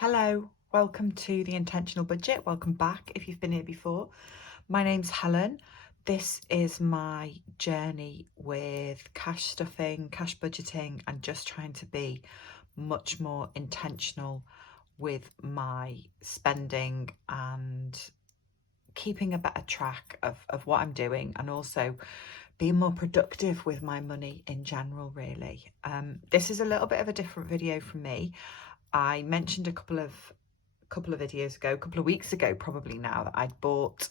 Hello, welcome to The Intentional Budget. Welcome back if you've been here before. My name's Helen. This is my journey with cash stuffing, cash budgeting, and just trying to be much more intentional with my spending and keeping a better track of what I'm doing, and also being more productive with my money in general, really. This is a little bit of a different video from me. I mentioned a couple of weeks ago probably now, that I'd bought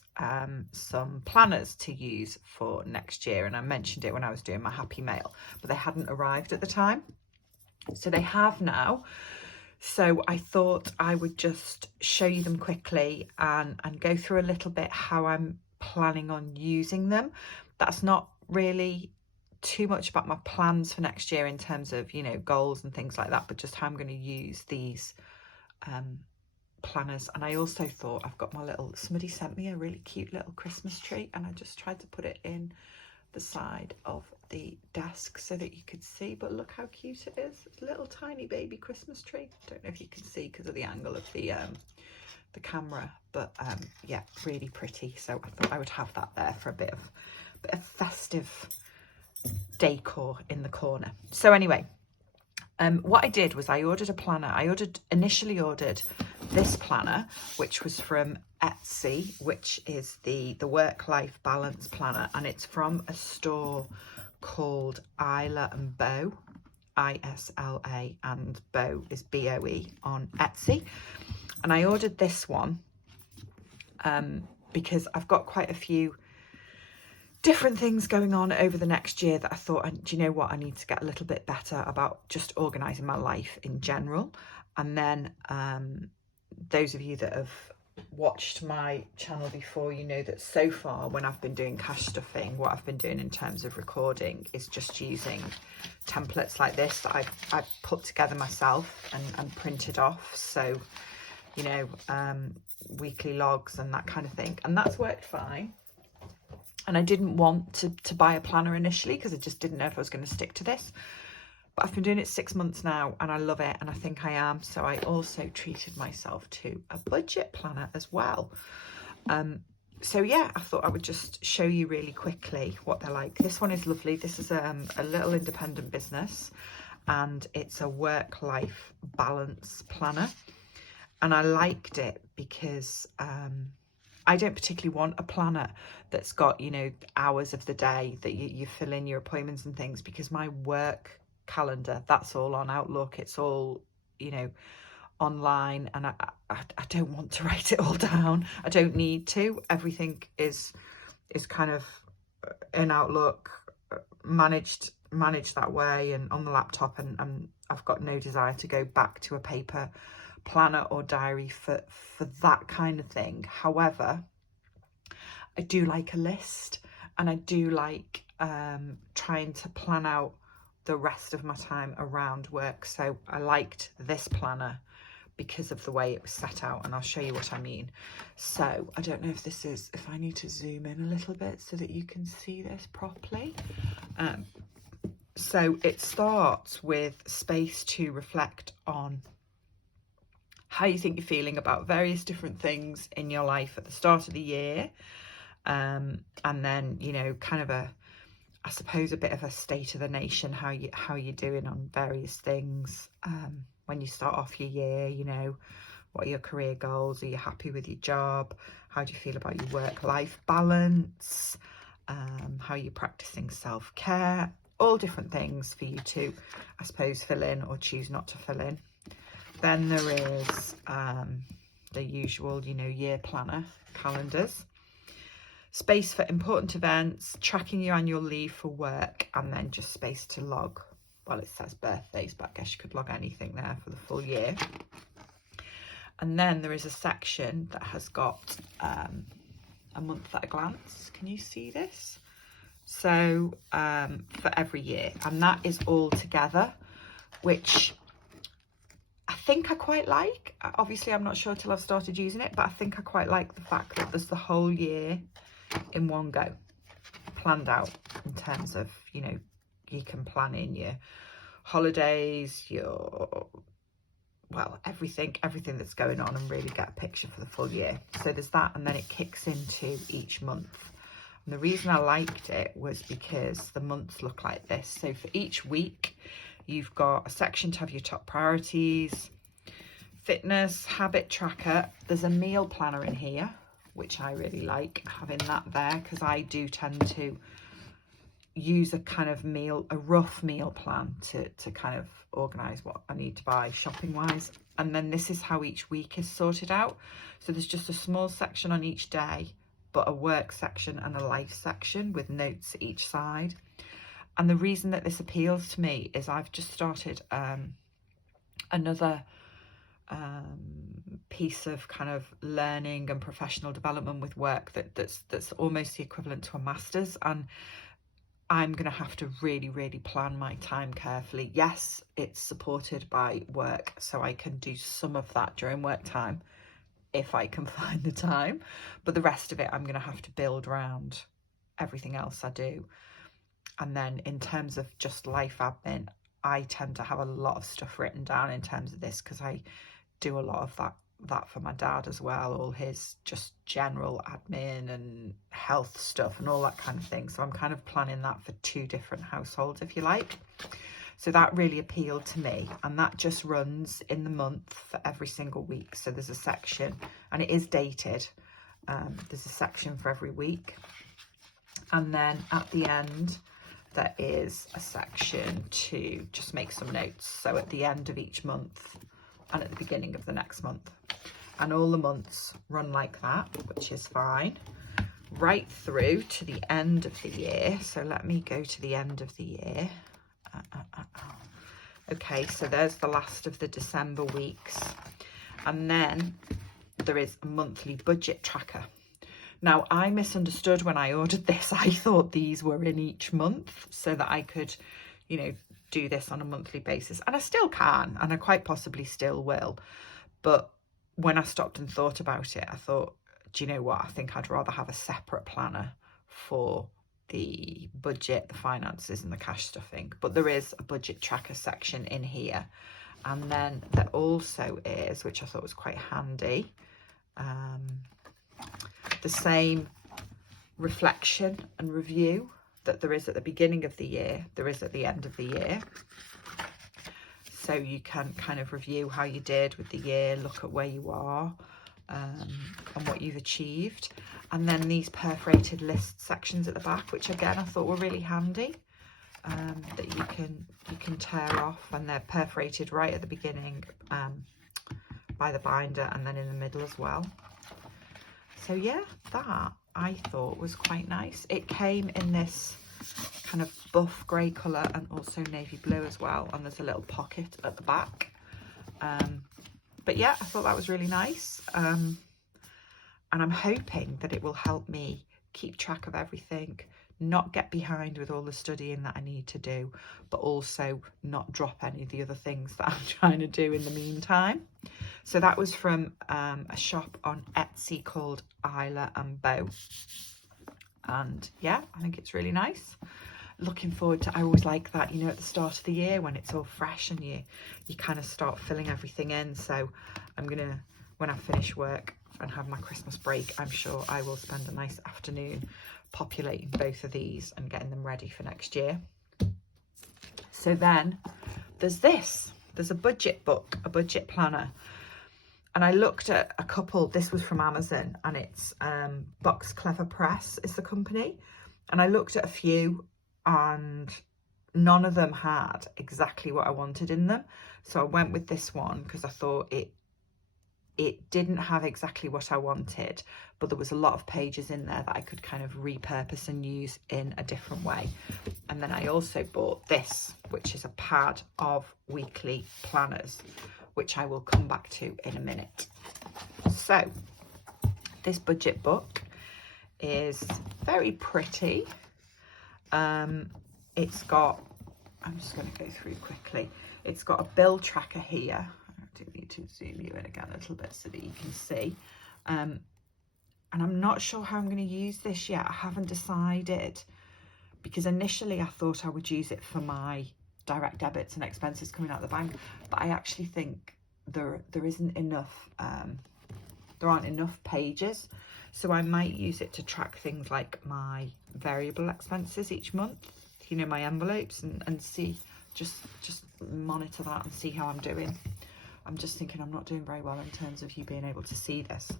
some planners to use for next year, and I mentioned it when I was doing my Happy Mail, but they hadn't arrived at the time. So they have now. So I thought I would just show you them quickly and go through a little bit how I'm planning on using them. That's not really too much about my plans for next year in terms of, you know, goals and things like that, but just how I'm going to use these planners. And I also thought, I've got my little, somebody sent me a really cute little Christmas tree, and I just tried to put it in the side of the desk so that you could see, but look how cute it is. It's a little tiny baby Christmas tree. Don't know if you can see because of the angle of the camera, but yeah, really pretty. So I thought I would have that there for a bit of festive decor in the corner. So anyway, what I did was I ordered a planner. I initially ordered this planner, which was from Etsy, which is the work-life balance planner, and it's from a store called Isla and Bow, ISLA, and Bow is BOE on Etsy. And I ordered this one because I've got quite a few different things going on over the next year that I thought, do you know what, I need to get a little bit better about just organising my life in general. And then those of you that have watched my channel before, you know that so far when I've been doing cash stuffing, what I've been doing in terms of recording is just using templates like this that I've put together myself and printed off. So, you know, weekly logs and that kind of thing, and that's worked fine. And I didn't want to buy a planner initially because I just didn't know if I was going to stick to this. But I've been doing it 6 months now and I love it, and I think I am. So I also treated myself to a budget planner as well. So yeah, I thought I would just show you really quickly what they're like. This one is lovely. This is a little independent business, and it's a work-life balance planner. And I liked it because I don't particularly want a planner that's got, you know, hours of the day that you fill in your appointments and things, because my work calendar, that's all on Outlook. It's all, you know, online, and I don't want to write it all down. I don't need to. Everything is kind of in Outlook, managed that way and on the laptop, and I've got no desire to go back to a paper planner or diary for that kind of thing. However, I do like a list, and I do like trying to plan out the rest of my time around work. So I liked this planner because of the way it was set out, and I'll show you what I mean. So I don't know if I need to zoom in a little bit so that you can see this properly. So it starts with space to reflect on how you think you're feeling about various different things in your life at the start of the year. And then, you know, kind of I suppose a bit of a state of the nation, how you're doing on various things. When you start off your year, you know, what are your career goals? Are you happy with your job? How do you feel about your work-life balance? How are you practicing self-care? All different things for you to, I suppose, fill in or choose not to fill in. Then there is the usual, you know, year planner calendars. Space for important events, tracking your annual leave for work, and then just space to log, well, it says birthdays, but I guess you could log anything there for the full year. And then there is a section that has got a month at a glance. Can you see this? So for every year, and that is all together, which I think I quite like. Obviously, I'm not sure till I've started using it, but I think I quite like the fact that there's the whole year in one go, planned out in terms of, you know, you can plan in your holidays, your well, everything that's going on, and really get a picture for the full year. So there's that, and then it kicks into each month. And the reason I liked it was because the months look like this. So for each week, you've got a section to have your top priorities, fitness, habit tracker. There's a meal planner in here, which I really like having that there, because I do tend to use a kind of a rough meal plan to kind of organise what I need to buy shopping wise. And then this is how each week is sorted out. So there's just a small section on each day, but a work section and a life section with notes each side. And the reason that this appeals to me is I've just started another piece of kind of learning and professional development with work that's almost the equivalent to a master's, and I'm going to have to really, really plan my time carefully. Yes, it's supported by work, so I can do some of that during work time if I can find the time. But the rest of it, I'm going to have to build around everything else I do. And then in terms of just life admin, I tend to have a lot of stuff written down in terms of this, because I do a lot of that for my dad as well, all his just general admin and health stuff and all that kind of thing. So I'm kind of planning that for 2 different households, if you like. So that really appealed to me, and that just runs in the month for every single week. So there's a section, and it is dated. There's a section for every week, and then at the end there is a section to just make some notes. So at the end of each month and at the beginning of the next month. And all the months run like that, which is fine, right through to the end of the year. So let me go to the end of the year. Okay, so there's the last of the December weeks. And then there is a monthly budget tracker. Now, I misunderstood when I ordered this. I thought these were in each month so that I could, you know, do this on a monthly basis. And I still can, and I quite possibly still will. But when I stopped and thought about it, I thought, do you know what? I think I'd rather have a separate planner for the budget, the finances and the cash stuffing. But there is a budget tracker section in here. And then there also is, which I thought was quite handy, the same reflection and review that there is at the beginning of the year, there is at the end of the year. So you can kind of review how you did with the year, look at where you are, and what you've achieved. And then these perforated list sections at the back, which again I thought were really handy, that you can tear off, and they're perforated right at the beginning by the binder, and then in the middle as well. So yeah, that I thought was quite nice. It came in this kind of buff grey colour and also navy blue as well, and there's a little pocket at the back. But yeah, I thought that was really nice, and I'm hoping that it will help me keep track of everything, not get behind with all the studying that I need to do, but also not drop any of the other things that I'm trying to do in the meantime. So that was from a shop on Etsy called Isla and Bow. And yeah, I think it's really nice. Looking forward to, I always like that, you know, at the start of the year when it's all fresh and you kind of start filling everything in. So I'm gonna, when I finish work and have my Christmas break, I'm sure I will spend a nice afternoon populating both of these and getting them ready for next year. So then there's this, there's a budget book, a budget planner. And I looked at a couple, this was from Amazon, and it's Box Clever Press is the company. And I looked at a few and none of them had exactly what I wanted in them. So I went with this one because I thought it didn't have exactly what I wanted, but there was a lot of pages in there that I could kind of repurpose and use in a different way. And then I also bought this, which is a pad of weekly planners, which I will come back to in a minute. So this budget book is very pretty. It's got, I'm just going to go through quickly. It's got a bill tracker here. I do need to zoom you in again a little bit so that you can see. And I'm not sure how I'm going to use this yet. I haven't decided, because initially I thought I would use it for my direct debits and expenses coming out of the bank, but I actually think there isn't enough, there aren't enough pages. So I might use it to track things like my variable expenses each month, you know, my envelopes, and see, just monitor that and see how I'm doing. I'm just thinking I'm not doing very well in terms of you being able to see this.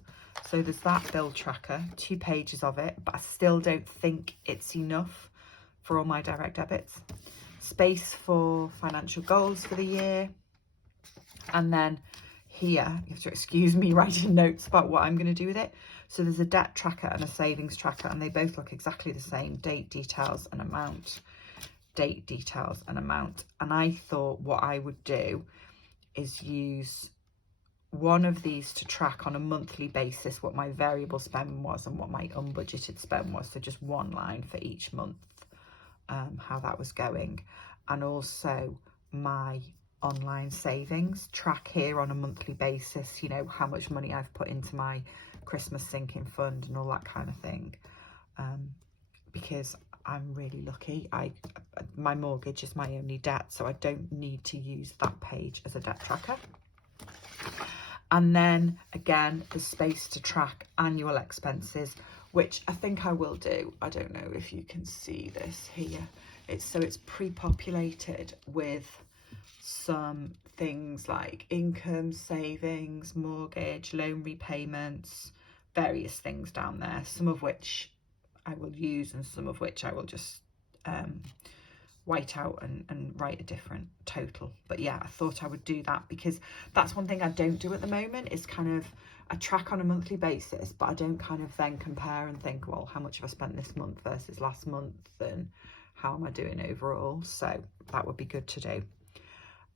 So there's that bill tracker, 2 pages of it, but I still don't think it's enough for all my direct debits. Space for financial goals for the year. And then here, you have to excuse me writing notes about what I'm going to do with it. So there's a debt tracker and a savings tracker, and they both look exactly the same. Date, details and amount. Date, details and amount. And I thought what I would do is use one of these to track on a monthly basis what my variable spend was and what my unbudgeted spend was. So just one line for each month, how that was going. And also my online savings, track here on a monthly basis, you know, how much money I've put into my Christmas sinking fund and all that kind of thing. Because I'm really lucky. My mortgage is my only debt, so I don't need to use that page as a debt tracker. And then again, the space to track annual expenses, which I think I will do. I don't know if you can see this here. It's pre-populated with some things like income, savings, mortgage, loan repayments, various things down there, some of which I will use and some of which I will just white out and write a different total. But yeah, I thought I would do that because that's one thing I don't do at the moment, is kind of I track on a monthly basis, but I don't kind of then compare and think, well, how much have I spent this month versus last month and how am I doing overall? So that would be good to do.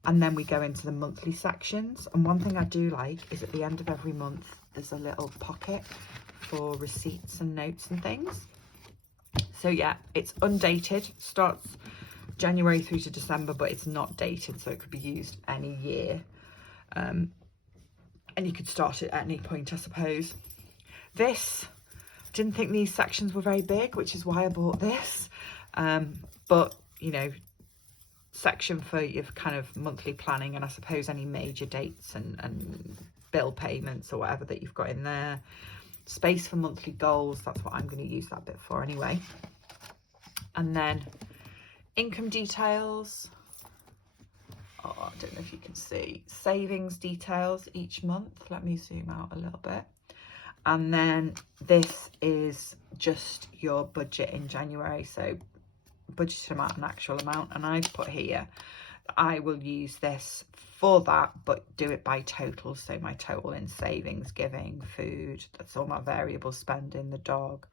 And then we go into the monthly sections. And one thing I do like is at the end of every month, there's a little pocket for receipts and notes and things. So yeah, it's undated, starts January through to December, but it's not dated, so it could be used any year. And you could start it at any point, I suppose. This, didn't think these sections were very big, which is why I bought this. But, you know, section for your kind of monthly planning, and I suppose any major dates and bill payments or whatever that you've got in there. Space for monthly goals, that's what I'm going to use that bit for anyway. And then income details. Oh, I don't know if you can see. Savings details each month. Let me zoom out a little bit. And then this is just your budget in January. So budgeted amount and actual amount. And I've put here that I will use this for that, but do it by total. So my total in savings, giving, food, that's all my variable spending, the dog,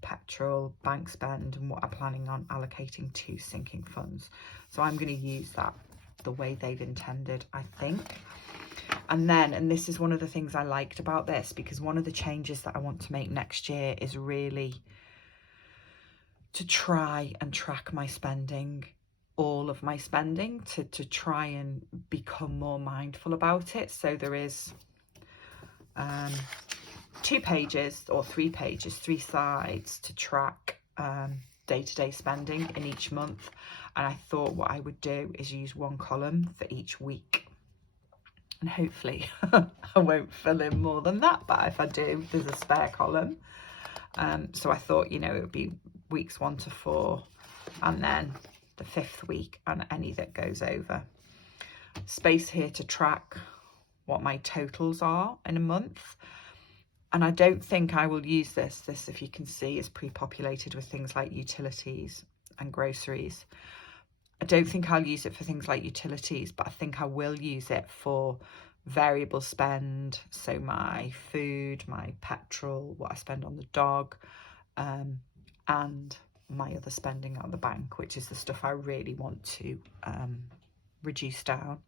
petrol, bank spend, and what I'm planning on allocating to sinking funds. So I'm going to use that the way they've intended, I think. And then, and this is one of the things I liked about this, because one of the changes that I want to make next year is really to try and track my spending, all of my spending, to try and become more mindful about it. So there is 2 pages or 3 pages, 3 sides to track day-to-day spending in each month. And I thought what I would do is use one column for each week. And hopefully I won't fill in more than that, but if I do, there's a spare column. So I thought, you know, it would be weeks 1 to 4, and then the 5th week and any that goes over. Space here to track what my totals are in a month. And I don't think I will use this. This, if you can see, is pre-populated with things like utilities and groceries. I don't think I'll use it for things like utilities, but I think I will use it for variable spend. So my food, my petrol, what I spend on the dog, and my other spending out of the bank, which is the stuff I really want to reduce down.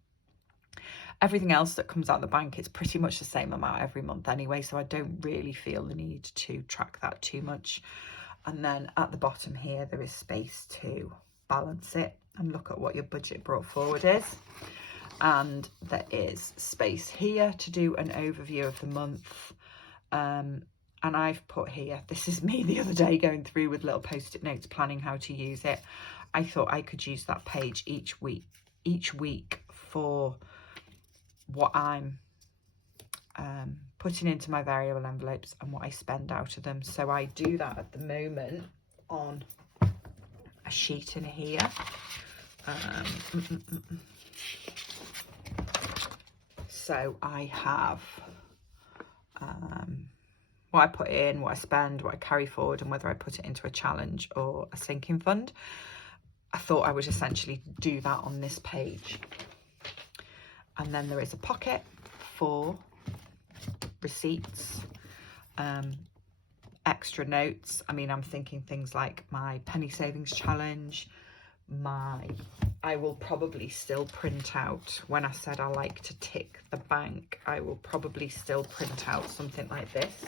Everything else that comes out of the bank, it's pretty much the same amount every month anyway, so I don't really feel the need to track that too much. And then at the bottom here, there is space to balance it and look at what your budget brought forward is. And there is space here to do an overview of the month. And I've put here, this is me the other day going through with little post-it notes planning how to use it. I thought I could use that page each week for what I'm putting into my variable envelopes and what I spend out of them. So I do that at the moment on a sheet in here. So I have what I put in, what I spend, what I carry forward, and whether I put it into a challenge or a sinking fund. I thought I would essentially do that on this page. And then there is a pocket for receipts, extra notes. I mean, I'm thinking things like my penny savings challenge, I will probably still print out, when I said I like to tick the bank, I will probably still print out something like this,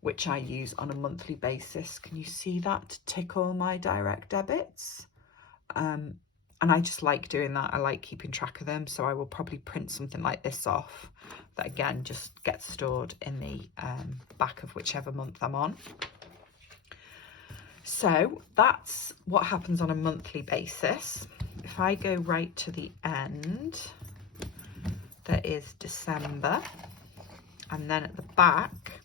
which I use on a monthly basis. Can you see that? To tick all my direct debits. And I just like doing that. I like keeping track of them. So I will probably print something like this off that again just gets stored in the back of whichever month I'm on. So that's what happens on a monthly basis. If I go right to the end, there is December, and then at the back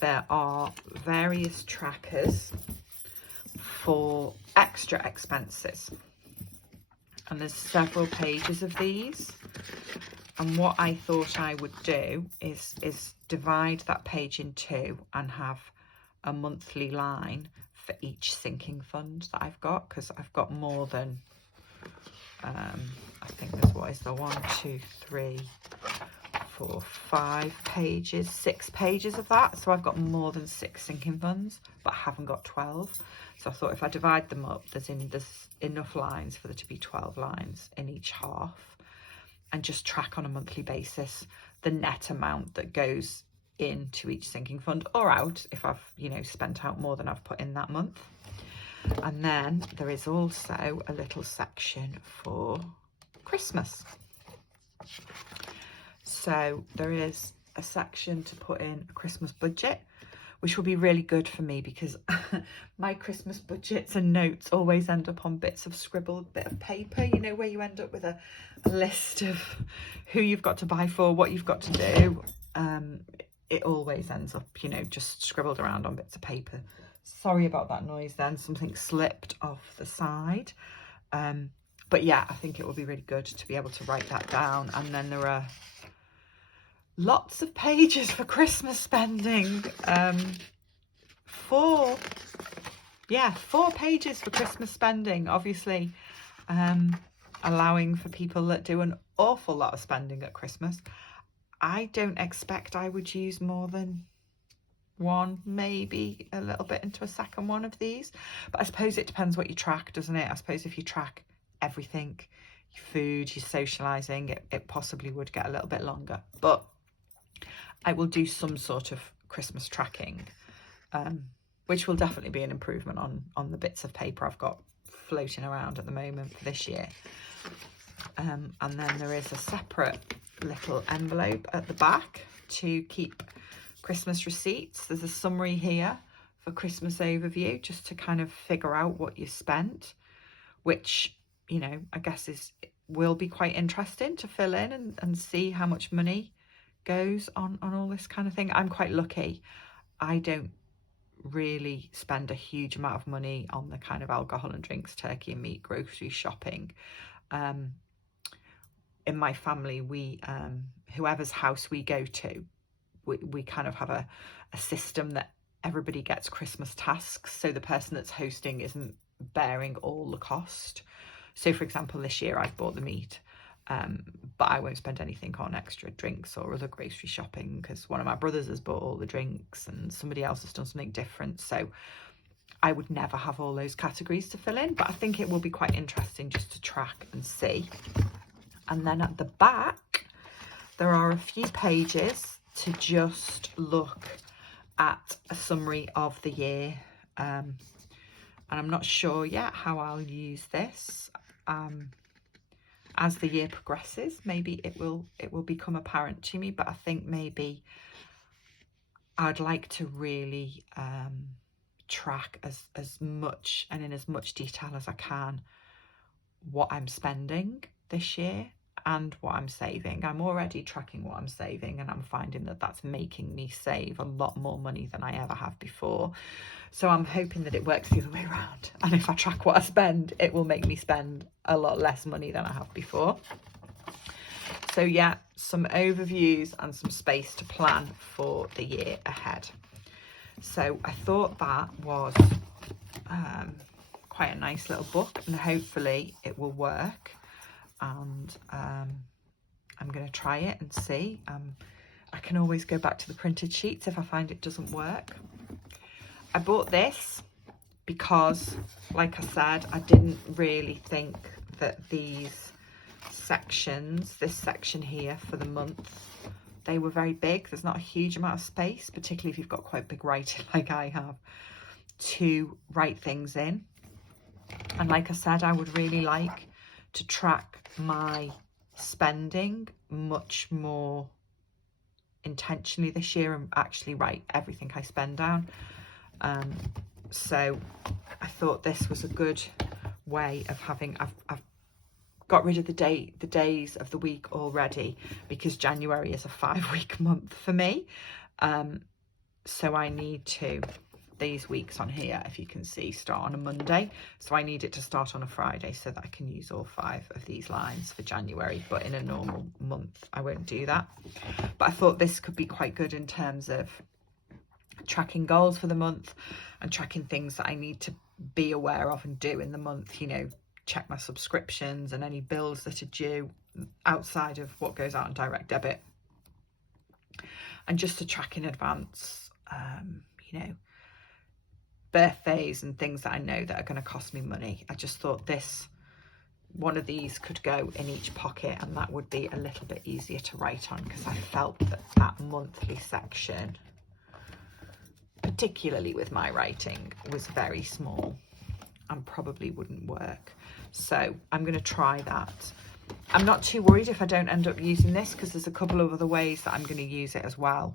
there are various trackers for extra expenses, and there's several pages of these. And what I thought I would do is divide that page in two and have a monthly line for each sinking fund that I've got, because I've got more than I think there's, what is there, 1, 2, 3, 4, 5 pages, 6 pages of that. So I've got more than 6 sinking funds, but I haven't got 12. So I thought if I divide them up, there's enough lines for there to be 12 lines in each half, and just track on a monthly basis the net amount that goes into each sinking fund or out if I've, you know, spent out more than I've put in that month. And then there is also a little section for Christmas. So there is a section to put in a Christmas budget, which will be really good for me because my Christmas budgets and notes always end up on bits of scribbled bit of paper, you know, where you end up with a list of who you've got to buy for, what you've got to do. It always ends up, you know, just scribbled around on bits of paper. Sorry about that noise then, something slipped off the side. But yeah, I think it will be really good to be able to write that down. And then there are lots of pages for Christmas spending. 4 pages for Christmas spending, obviously, allowing for people that do an awful lot of spending at Christmas. I don't expect I would use more than one, maybe a little bit into a second one of these, but I suppose it depends what you track, doesn't it? I suppose if you track everything, your food, your socializing, it possibly would get a little bit longer, but I will do some sort of Christmas tracking, which will definitely be an improvement on the bits of paper I've got floating around at the moment for this year. And then there is a separate little envelope at the back to keep Christmas receipts. There's a summary here for Christmas overview, just to kind of figure out what you spent, which, you know, I guess will be quite interesting to fill in and see how much money goes on all this kind of thing. I'm quite lucky. I don't really spend a huge amount of money on the kind of alcohol and drinks, turkey and meat, grocery shopping. In my family, we whoever's house we go to, we kind of have a system that everybody gets Christmas tasks, so the person that's hosting isn't bearing all the cost. So for example, this year I've bought the meat, but I won't spend anything on extra drinks or other grocery shopping because one of my brothers has bought all the drinks and somebody else has done something different. So I would never have all those categories to fill in, but I think it will be quite interesting just to track and see. And then at the back, there are a few pages to just look at a summary of the year. And I'm not sure yet how I'll use this. As the year progresses, maybe it will become apparent to me, but I think maybe I'd like to really track as much and in as much detail as I can what I'm spending this year, and what I'm saving. I'm already tracking what I'm saving, and I'm finding that that's making me save a lot more money than I ever have before. So I'm hoping that it works the other way around. And if I track what I spend, it will make me spend a lot less money than I have before. So yeah, some overviews and some space to plan for the year ahead. So I thought that was quite a nice little book, and hopefully it will work. And I'm going to try it and see. I can always go back to the printed sheets if I find it doesn't work. I bought this because, like I said, I didn't really think that these sections, this section here for the month, they were very big. There's not a huge amount of space, particularly if you've got quite big writing like I have, to write things in. And like I said, I would really like to track my spending much more intentionally this year and actually write everything I spend down. So I thought this was a good way of having, I've got rid of the days of the week already, because January is a 5-week month for me. So I need to, these weeks on here, if you can see, start on a Monday. So I need it to start on a Friday so that I can use all 5 of these lines for January. But in a normal month, I won't do that. But I thought this could be quite good in terms of tracking goals for the month and tracking things that I need to be aware of and do in the month. You know, check my subscriptions and any bills that are due outside of what goes out on direct debit. And just to track in advance, you know, birthdays and things that I know that are going to cost me money. I just thought one of these could go in each pocket, and that would be a little bit easier to write on, because I felt that monthly section, particularly with my writing, was very small and probably wouldn't work. So I'm going to try that. I'm not too worried if I don't end up using this, because there's a couple of other ways that I'm going to use it as well.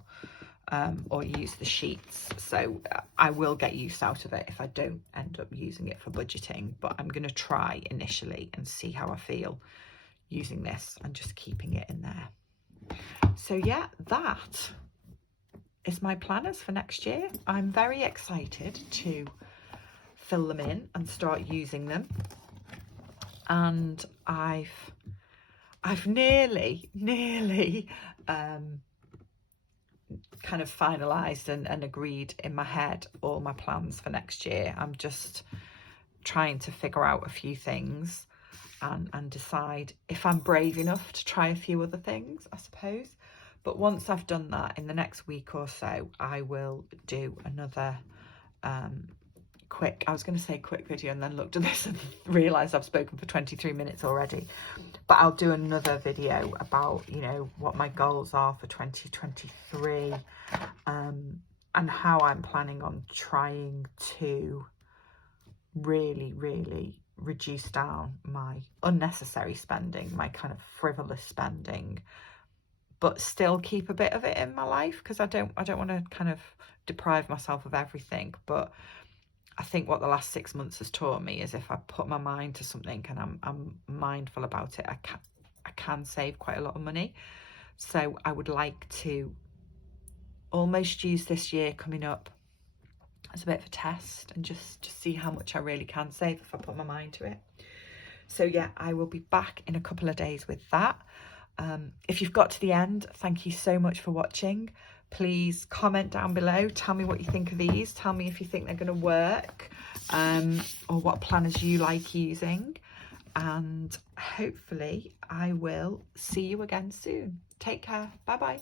Or use the sheets, so I will get use out of it if I don't end up using it for budgeting. But I'm going to try initially and see how I feel using this and just keeping it in there. So yeah, that is my planners for next year. I'm very excited to fill them in and start using them. And I've nearly kind of finalized and agreed in my head all my plans for next year. I'm just trying to figure out a few things and decide if I'm brave enough to try a few other things, I suppose. But once I've done that, in the next week or so, I will do another quick video, and then looked at this and realized I've spoken for 23 minutes already. But I'll do another video about, you know, what my goals are for 2023, and how I'm planning on trying to really reduce down my unnecessary spending, my kind of frivolous spending, but still keep a bit of it in my life, because I don't want to kind of deprive myself of everything. But I think what the last 6 months has taught me is if I put my mind to something and I'm mindful about it, I can save quite a lot of money. So I would like to almost use this year coming up as a bit of a test and just see how much I really can save if I put my mind to it. So yeah, I will be back in a couple of days with that. If you've got to the end, thank you so much for watching. Please comment down below. Tell me what you think of these. Tell me if you think they're going to work, or what planners you like using. And hopefully I will see you again soon. Take care. Bye bye.